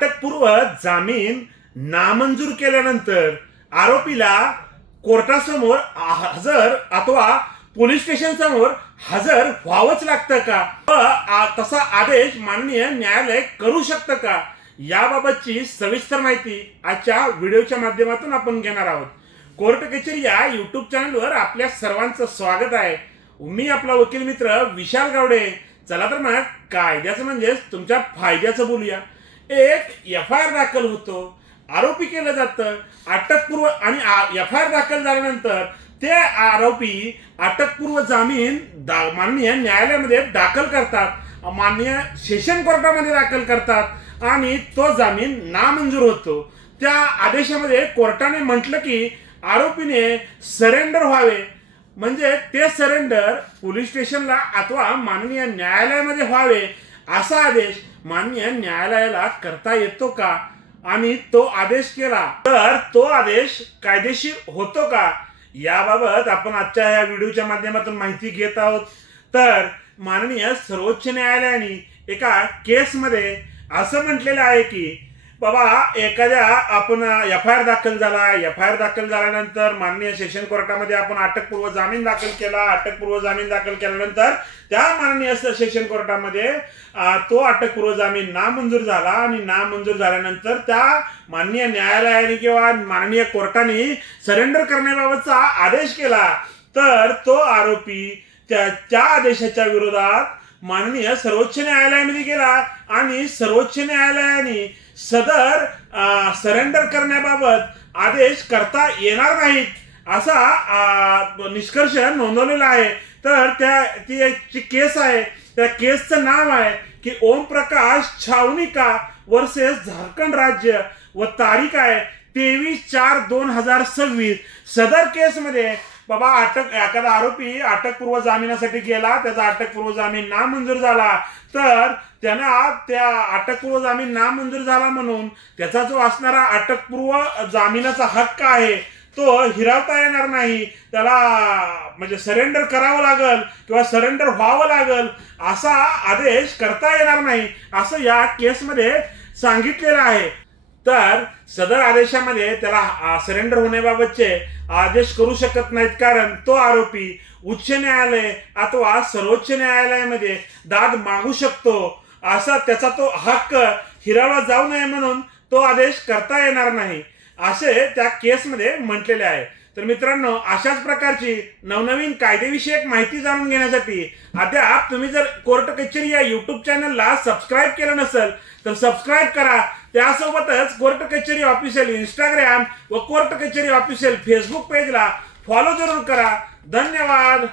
अटकपूर्व जामीन नामंजूर केल्यानंतर आरोपीला कोर्टासमोर हजर अथवा पोलीस स्टेशन समोर हजर व्हावंच लागतं का तसा आदेश माननीय न्यायालय करू शकतं का याबाबतची सविस्तर माहिती आजच्या व्हिडिओच्या माध्यमातून आपण घेणार आहोत। कोर्ट कचेरी या युट्यूब चॅनलवर आपल्या सर्वांचं स्वागत आहे। मी आपला वकील मित्र विशाल गावडे। चला तर मग कायद्याचं म्हणजेच तुमच्या फायद्याचं बोलूया। एक एफआयआर दाखल होतो, आरोपी केलं जातं, अटकपूर्व आणि एफआयआर दाखल झाल्यानंतर ते आरोपी अटकपूर्व जामीन माननीय न्यायालयामध्ये दाखल करतात, माननीय सेशन कोर्टामध्ये दाखल करतात आणि तो जामीन नामंजूर होतो। त्या आदेशामध्ये कोर्टाने म्हटलं की आरोपीने सरेंडर व्हावे, म्हणजे ते सरेंडर पोलीस स्टेशनला अथवा माननीय न्यायालयामध्ये व्हावे असा आदेश माननीय न्यायालयाला करता येतो का आणि तो आदेश केला तर तो आदेश कायदेशीर होतो का याबाबत आपण आजच्या या व्हिडिओच्या माध्यमातून माहिती घेत आहोत। तर माननीय सर्वोच्च न्यायालयाने एका केसमध्ये असं म्हटलेलं आहे की बाबा एखाद्या आपण एफआयआर दाखल झाला, एफआयआर दाखल झाल्यानंतर माननीय सेशन कोर्टामध्ये आपण अटकपूर्व जामीन दाखल केला, अटकपूर्व जामीन दाखल केल्यानंतर त्या माननीय सेशन कोर्टामध्ये तो अटकपूर्व जामीन नामंजूर झाला आणि नामंजूर झाल्यानंतर त्या माननीय न्यायालयाने किंवा माननीय कोर्टाने सरेंडर करण्याबाबतचा आदेश केला तर तो आरोपी त्या आदेशाच्या विरोधात माननीय सर्वोच्च न्यायालयामध्ये गेला आणि सर्वोच्च न्यायालयाने सदर सरेंडर करण्याबाबत आदेश करता येणार नाहीत असा निष्कर्ष नोंदवलेला आहे। तर ती केस आहे, त्या केसचं नाव आहे की ओम प्रकाश छावनिका वर्सेस झारखंड राज्य व तारीख आहे 23/4/2026। सदर केसमध्ये बाबा एखादा आरोपी अटकपूर्व जामिनासाठी गेला, त्याचा अटकपूर्व जामीन नामंजूर झाला तर त्यांना त्या अटकपूर्व जामीन नामंजूर झाला म्हणून त्याचा जो असणारा अटकपूर्व जामिनाचा हक्क आहे तो हिरावता येणार नाही, त्याला म्हणजे सरेंडर करावं लागल किंवा सरेंडर व्हावं लागल असा आदेश करता येणार नाही असं या केसमध्ये सांगितलेलं आहे। तर सदर आदेशामध्ये त्याला सरेंडर होण्याबाबतचे आदेश करू शकत नाहीत कारण तो आरोपी उच्च न्यायालय अथवा सर्वोच्च न्यायालयामध्ये दाद मागू शकतो, असा त्याचा तो हक्क हिरावला जाऊ नये म्हणून तो आदेश करता येणार नाही असे त्या केसमध्ये म्हटलेले आहे। तर मित्रांनो, अशाच प्रकारची नवनवीन कायदेविषयक माहिती जाणून घेण्यासाठी अद्याप तुम्ही जर कोर्ट कचेरी या युट्यूब चॅनलला सबस्क्राईब केलं नसेल तर सबस्क्राईब करा। त्यासोबतच कोर्ट कचेरी ऑफिशियल इंस्टाग्राम व कोर्ट कचेरी ऑफिशियल फेसबुक पेजला फॉलो जरूर करा। धन्यवाद।